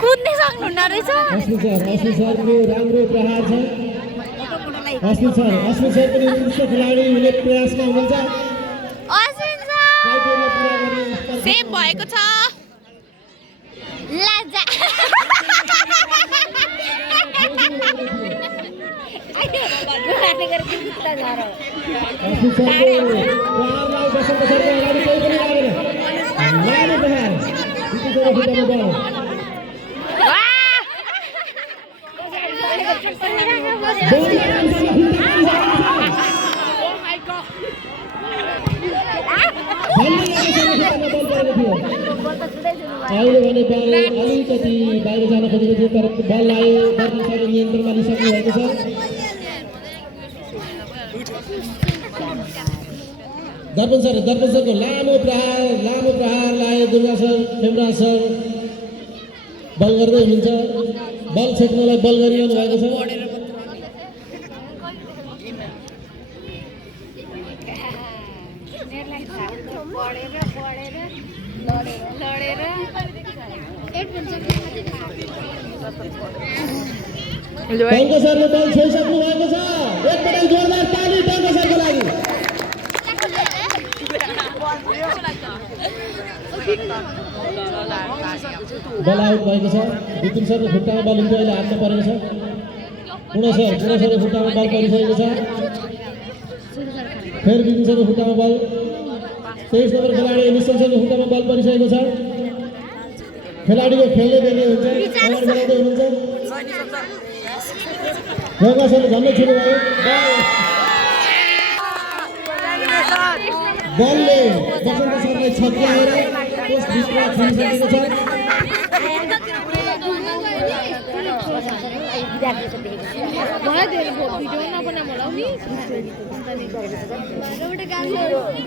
कुद्नै सक्नुहुन्न रहेछ अस्मित सरको राम्रो प्रहार छ अस्मित सर पनि उत्कृष्ट खेलाडी हुने प्रयासमा हुनुहुन्छ अश्विन सर क्राइटेरिया पुरा गर्ने सेभ भएको छ लाजा अस्मित सरको प्रहारलाई बसन्त सरको अगाडि केही पनि लागेन लाने प्रहार बितिको खुट्टामा बल अहिले भने बल अलिकति बाहिर जान खोजेको थियो तर बललाई दर्पण सरले नियन्त्रणमा लिइसक्नु भएको छ दर्पण सरको लामो प्रहारलाई दुर्गा सर खेमराज सर बल गर्दै हुनुहुन्छ बल छेक्नलाई बल गरिरहनु भएको छ टङ्क सरले बल छोइसक्नु भएको छ एकपटक जोरदार ताली टङ्क सरको लागि बल आउट भएको छ विपिन सरको खुट्टामा बल हुन्छ अहिले हातमा परेको छ पुनः सरको खुट्टामा बल परिसकेको छ फेरि विपिन सरको खुट्टामा बल 23 नम्बर खेलाडी निश्चल सरको खुट्टामा बल परिसकेको छ खेलाडीको खेल्ने बेग्लै हुन्छ अगाडि बढाउँदै हुनुहुन्छ गङ्गा सरले झन्डै छुनुभयो बलले बसन्त सरलाई छक्क्याएर त्यसभित्र खेलिसकेको छ भिडियो नबना मलाई